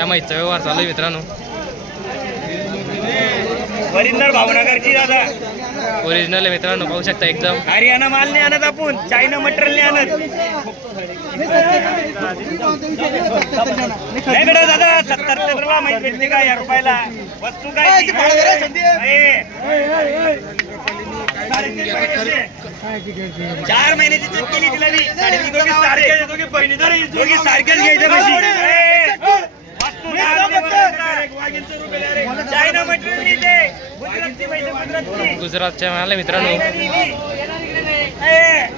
या माहितीचा व्यवहार चालू आहे मित्रांनो. वरिंदर भावनगरची दादा. ओरिजिनल आहे मित्रांनो पाहू शकता एकदम. हरियाणा माल नाही आणत आपण चायना मटेरियल नाही आणत. नाही बेटा दादा सत्तर सत्तरला माहिती भेटते का या रुपयाला? वस्तू काय. चार महिन्याची चूक केली तिला मी. साडेतीन दोघी सारखे दोघी सारखेच गुजरातच्या माल आहे मित्रांनो.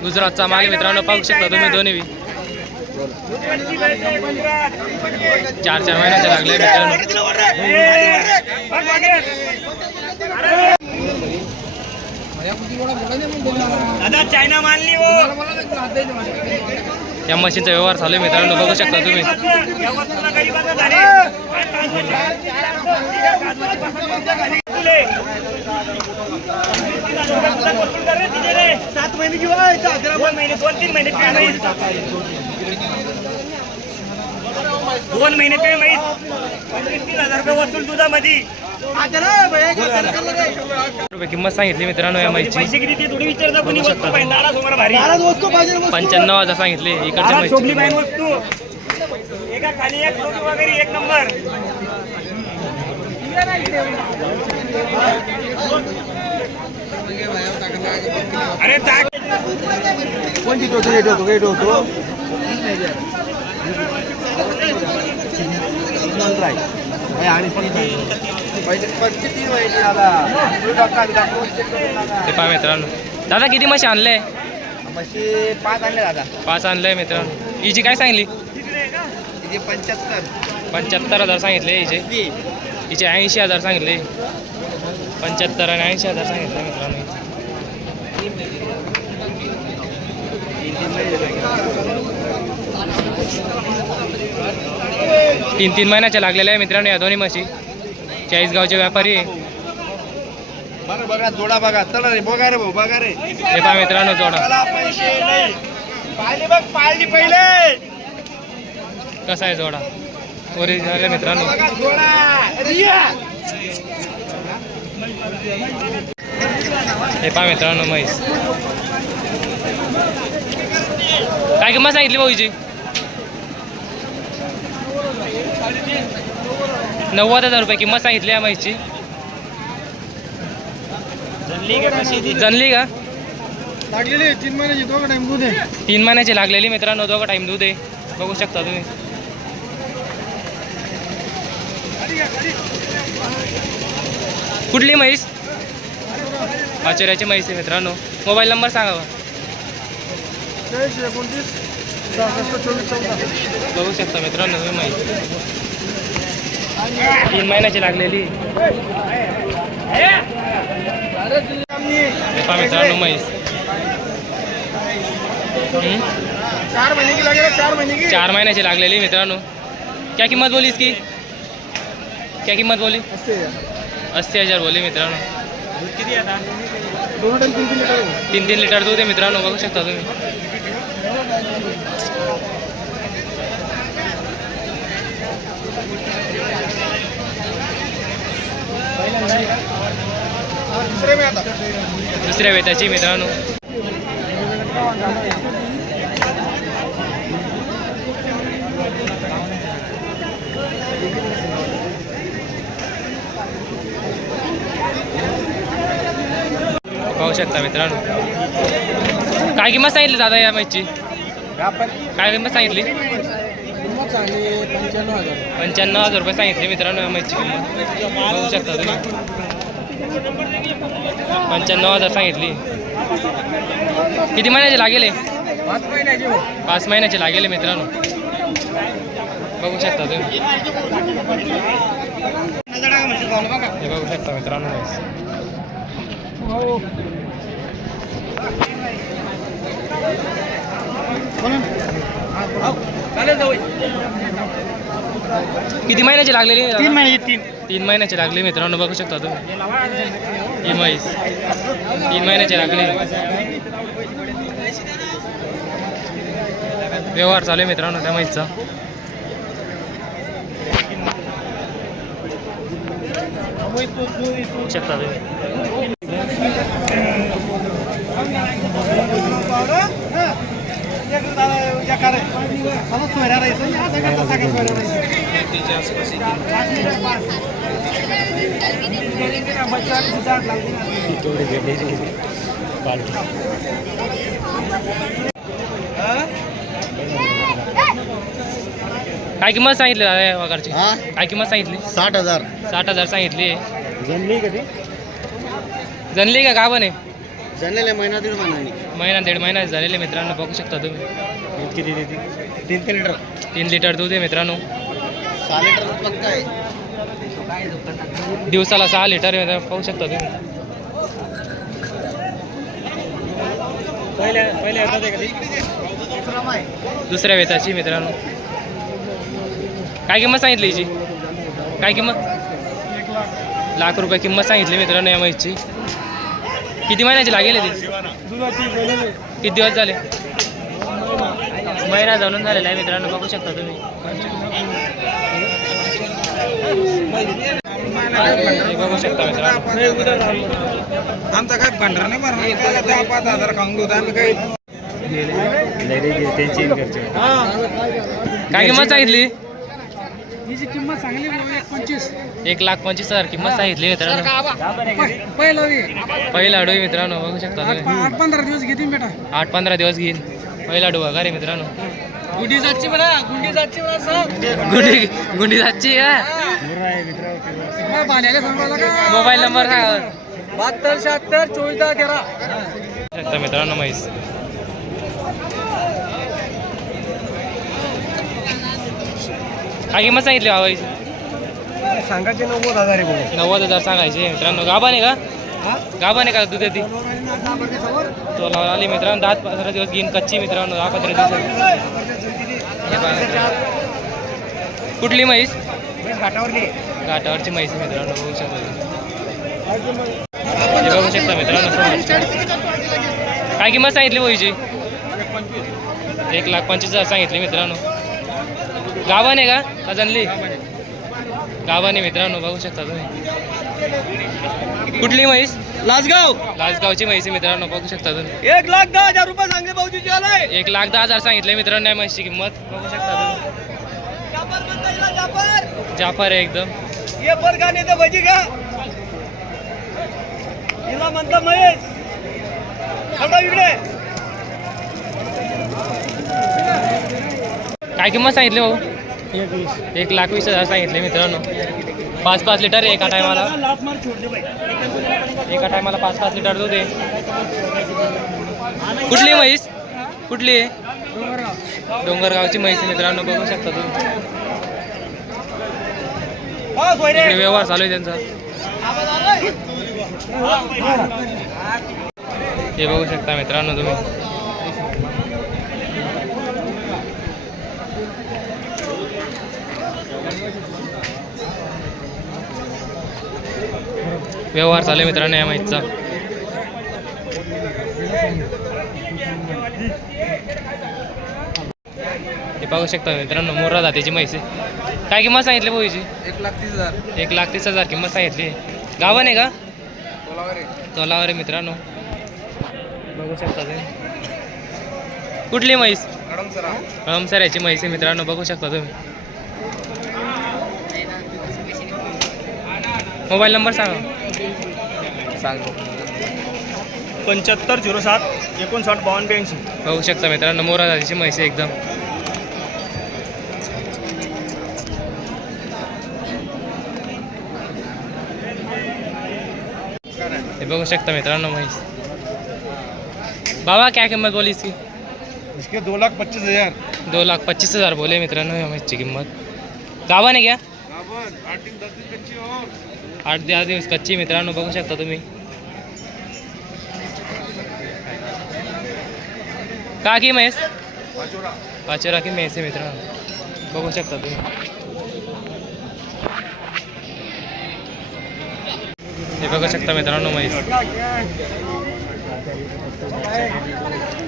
गुजरातचा माल मित्रांनो. पाहू शकता तुम्ही दोन्ही चार चार महिन्याचे लागले मित्रांनो. दादा चायना मानली हो. या मशीनचा व्यवहार चालू आहे. मित्रांनो बघू शकता तुम्ही. सात महिने किंवा दोन महिने दोन तीन महिने पेड म्हैस. दोन महिने पे माहीत पंचवीस तीन हजार रुपये वसूल दुधामध्ये. किंमत सांगितली मित्रांनो या ते भारी पंच्याण्णव हजार सांगितले नंबर अरे कोणती टोचो रेट होतो रेट होतो आणि ते पहा मित्रांनो. दादा किती म्हशी आणले? पाच आणले दादा. पाच आणले मित्रांनो. हिची काय सांगली? पंच्याहत्तर. पंच्याहत्तर हजार सांगितले हिचे. हिचे ऐंशी हजार सांगितले. पंच्याहत्तर आणि ऐंशी हजार सांगितले मित्रांनो. तीन तीन महिन्याच्या लागलेल्या आहे मित्रांनो या दोन्ही म्हशी. चाळीसगावचे व्यापारी. बघा जोडा बघा. चला रे बघा रे भाऊ बघा रे. हे पहा मित्रांनो जोडा. चला पैसे नाही. पाहिली बघ पाहिली पहिले. कसा आहे जोडा? ओरिजिनल मित्रांनो. बघा जोडा. रिया हे पहा मित्रांनो म्हैस. काय किंमत सांगितली भाऊची नव्वद हजार रुपये किंमत सांगितली या म्हैसची. जनली का लागलेले तीन महिन्याची दोघं टाइम दूध आहे. तीन महिन्याची लागलेली मित्रांनो दोघं टाईम दूध आहे. बघू शकता तुम्ही. कुठली म्हैस? आचर्याची म्हैस आहे मित्रांनो. मोबाईल नंबर सांगा बघू शकता मित्रांनो तुम्ही म्हैस. तीन महिन्याची लागलेली. मित्रांनो म्हैस? चार महीने की लगेगा चार महीने की? चार महिन्याची लागलेली मित्रांनो. क्या किंमत बोली इसकी? क्या किंमत बोली? अस्सी हजार. बोली मित्रांनो. दोन तीन तीन लिटर. तीन तीन लिटर दूध आहे मित्रांनो बघू शकता तुम्ही. दुसऱ्या वेताची मित्रांनो. पाहू शकता मित्रांनो. काय किंमत सांगितली दादा या मैची काय किंमत सांगितली. पंच्याण्णव हजार. पंच्याण्णव हजार रुपये सांगितले मित्रांनो मैची किंमत. बघू शकता तुम्ही पंच्याण्णव हजार सांगितली. किती महिन्याचे लागेल हे? पाच महिन्याची हो. पाच महिन्याचे लागेल हे मित्रांनो. बघू शकता तुम्ही. हे बघू शकता मित्रांनो. म्हैस. किती महिन्याची लागलेली? तीन महिने तीन. तीन महिन्याची लागली मित्रांनो बघू शकता तुम्ही. ही म्हैस. तीन महिन्याची लागली व्यवहार चालू आहे मित्रांनो त्या म्हैसचा. शकता तुम्ही. काय किंमत सांगितली दादा या वगैरेची हा? काय किंमत सांगितली? साठ हजार. साठ हजार सांगितली. जमली कधी जनली का? गाभण आहे जमलेले महिना दीड महिन्यानी महिना दीड महिना झालेले मित्रांनो बघू शकता तुम्ही. किती देते तीन तीन लिटर. तीन लिटर दूध आहे मित्रांनो सहा लिटर पक्का आहे दिवसाला सहा लिटर पाहू शकता तुम्ही. दुसऱ्या वेताची मित्रांनो. काय किंमत सांगितली हिची? काय किंमत? लाख रुपये किंमत सांगितली मित्रांनो या म्हैसची किती महिन्याची लागेल आहे ती? किती दिवस झाले? महिना जाणून झालेला आहे मित्रांनो बघू शकता तुम्ही. बघू शकता मित्रांनो आमचा काय भांडर नाही भरणार? दहा पाच हजार खाऊन घेऊ आम्ही काही काय किंमत सांगितली? हिची किंमत सांगली भाऊ एक पंचवीस. एक लाख पंचवीस हजार किंमत सांगितली मित्रांनो. पहिला पहिला अडू मित्रांनो बघू शकता आठ पंधरा दिवस घेतील बेटा. आठ पंधरा दिवस घेईल पहिला अडू अगारे मित्रांनो? गुंडी जातची म्हणा गुंडी जातची म्हणा गुंडी गुंडी जातची का? मग बाल्याला सांगायला का? मोबाईल नंबर सांगा बहात्तर शहात्तर चोवीस दहा तेरा. मित्रांनो म्हैस. काय किंमत सांगितली बाबाईची सांगायचे नव्वद हजार आहे नव्वद हजार सांगायचे. मित्रांनो गाभा आहे का? गाभा आहे का दूध ती तो आली मित्रांनो दहा पंधरा दिवस घेईन कच्ची मित्रांनो दहा पंधरा दिवस. कुठली म्हैस? घाटावरची म्हैस आहे मित्रांनो बघू शकता बघू शकता मित्रांनो काय किंमत सांगितली म्हैची एक लाख पंचवीस हजार सांगितली मित्रांनो. गावाने आहे का? अजनली गावाने मित्रांनो बघू शकता तुम्ही. कुठली म्हैस? लासगाव लासगावची म्हैस मित्रांनो बघू शकता तुम्ही. एक लाख दहा हजार रुपये सांगले भाऊजी आलाय एक लाख दहा हजार सांगितले मित्रांनो या म्हशीची किंमत. बघू शकता तुम्ही. जाफर आहे एकदम. ये पर गाणे तर भजी का हिला म्हणता महेश थोडा इकडे. काय किंमत सांगितली भाऊ? एक लाख वीस हजार सांगितले मित्रांनो. पाच पाच लिटर एका टायमाला एका टायमाला पाच पाच लिटर दूध आहे. कुठली म्हैस? कुठली आहे? डोंगरगावची म्हैस मित्रांनो बघू शकता हा इकडे व्यवहार चालू आहे त्यांचा. हे बघू शकता मित्रांनो तुम्ही. व्यवहार चालू आहे मित्रांनो या माहितीचा हे पाहू शकता मित्रांनो मोरा जातीची म्हैस आहे. काय किंमत सांगितली भाऊची एक लाख तीस हजार. एक लाख तीस हजार किंमत सांगितली. गावन आहे का? तोलावर आहे. मित्रांनो. बघू शकता तुम्ही. कुठली म्हैस? कळमसऱ्याची म्हैस आहे मित्रांनो बघू शकता तुम्ही. मोबाईल नंबर सांगा. सांगतो पंच्याहत्तर झिरो सात एकोणसाठ बावन्न ब्याऐंशी. बघू शकता मित्रांनो मोरा जातीची म्हैस एकदम. हे बघू शकता मित्रांनो म्हैस. बाबा क्या किंमत बोली इसकी? इसके दो लाख पच्चीस हजार. दो लाख पच्चीस हजार बोले मित्रांनो या म्हैसची किंमत. गावाने घ्या आठ दिन दस दिन कच्ची हो. आठ दहा दिवस कच्ची मित्रांनो बघू शकता तुम्ही. का की म्हैस पाचोरा की म्हैस आहे मित्रांनो. बघू शकता तुम्ही. हे बघू शकता मित्रांनो म्हैस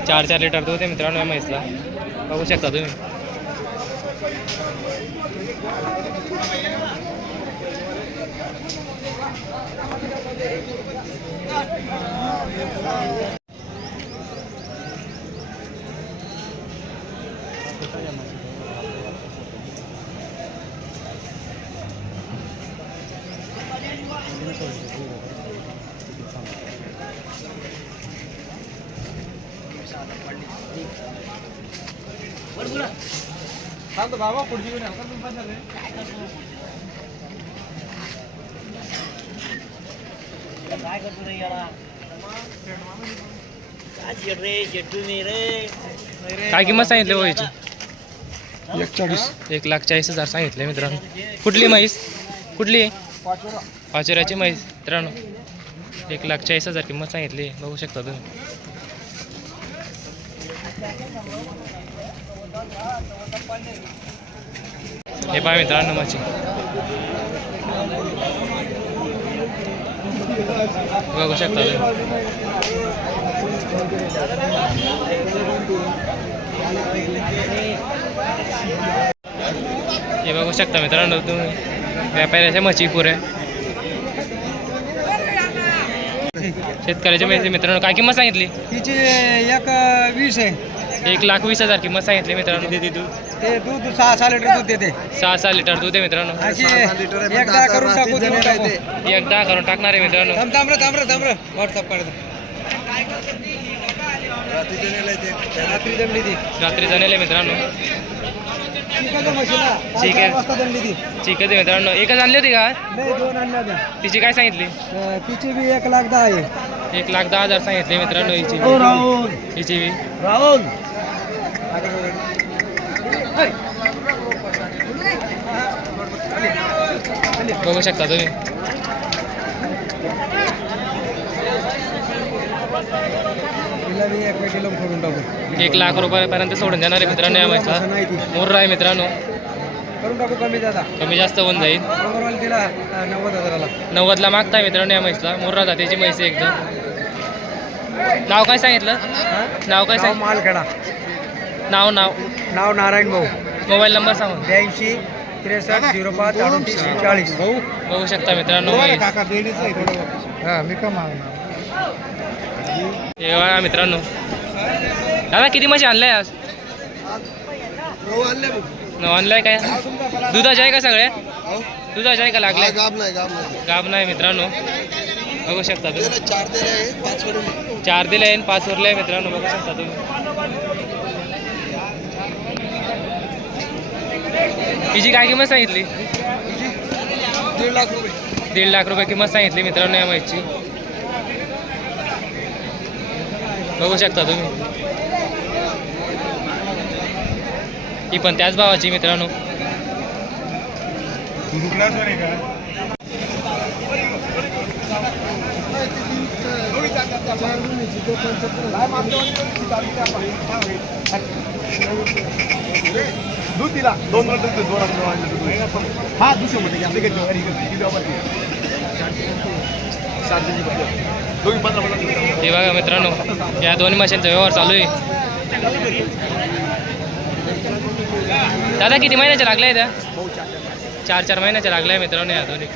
चार चार लिटर दूध आहे मित्रांनो या म्हैसला बघू शकता तुम्ही. काय करतो रे याला? काय चिड रे चिड्डू मी रे. काय किंमत सांगितली हो? याची एक लाख चाळीस हजार सांगितले मित्रांनो. कुठली म्हैस? कुठली? पाचोऱ्याची म्हैस. मित्रांनो एक लाख चाळीस हजार किंमत सांगितली. बघू शकता तुम्ही. हे पाय मित्रांनो माझी बघू शकता हे बघू शकता मित्रांनो तुम्ही. व्यापाऱ्याच्या मच्छी पुऱ्या. शेतकऱ्याच्या मित्रांनो काय किंमत सांगितली? तिची एक वीस आहे. एक लाख वीस हजार किंमत सांगितली मित्रांनो. ते दूध सहा सहा लिटर दूध देते. सहा सहा लिटर दूध आहे मित्रांनो. अशी एकदा करून टाकू देऊन टाकू. एक दहा करून टाकणार आहे मित्रांनो. थांब थांब रे थांब रे थांब रे. व्हॉट्सअप काढतो रात्री जमली ती. रात्री जाणले मित्रांनो. ठीक आहे. चार वाजता जमली ती. ठीक आहे मित्रांनो. एकच आणली होती का नाही दोन आणल्या होत्या. तिची काय सांगितली? अं, तिची बी एक लाख दहा आहे. एक लाख दहा हजार सांगितले मित्रांनो हिची हो राहुल. हिची बी. राहुल. बघू शकता तुम्ही. एक लाख रुपयापर्यंत सोडून देणार आहे मित्रांनो या ती. मोर्रा आहे मित्रांनो. कमी जास्त होऊन जाईल. नव्वदला मागताय मित्रांनो या म्हैसला मोर्रा जातीची म्हैस एकदम. नाव काय सांगितलं? नाव काय सांग मालखेडा. नाव नाव. नाव नारायण भाऊ. मोबाईल नंबर सांगून ब्याऐंशी त्रेसष्ट झिरो पाच अडतीस चाळीस. भाऊ बघू शकता मित्रांनो हा हे बघा मित्रांनो. दादा किती म्हशी आणल्या आज? न आणलाय काय? दुधाच्या आहे का सगळ्या? दुधाच्या आहे का लागल्या? गाब नाही मित्रांनो. बघू शकता तुम्ही. चार दिले आहे, पाच सोडून चार दिले आहे आणि पाच उरले आहे मित्रांनो बघू शकता तुम्ही. हिची काय किंमत सांगितली? दीड लाख रुपये दीड लाख रुपये किंमत सांगितली मित्रांनो या म्हैसची बघू शकता तुम्ही. ही पण त्याच भावाची मित्रांनो. दूध दोन दोन दूध दोन दोन हा दुसरं म्हणते की आपली काही ज्वारी किती द्यावं पंधरा पंधरा हे बघा मित्रांनो या दोन्ही मशीनचा व्यवहार चालू आहे. दादा किती महिन्याच्या लागल्या त्या चार चार महिन्याच्या लागल्या मित्रांनो या दोन्ही.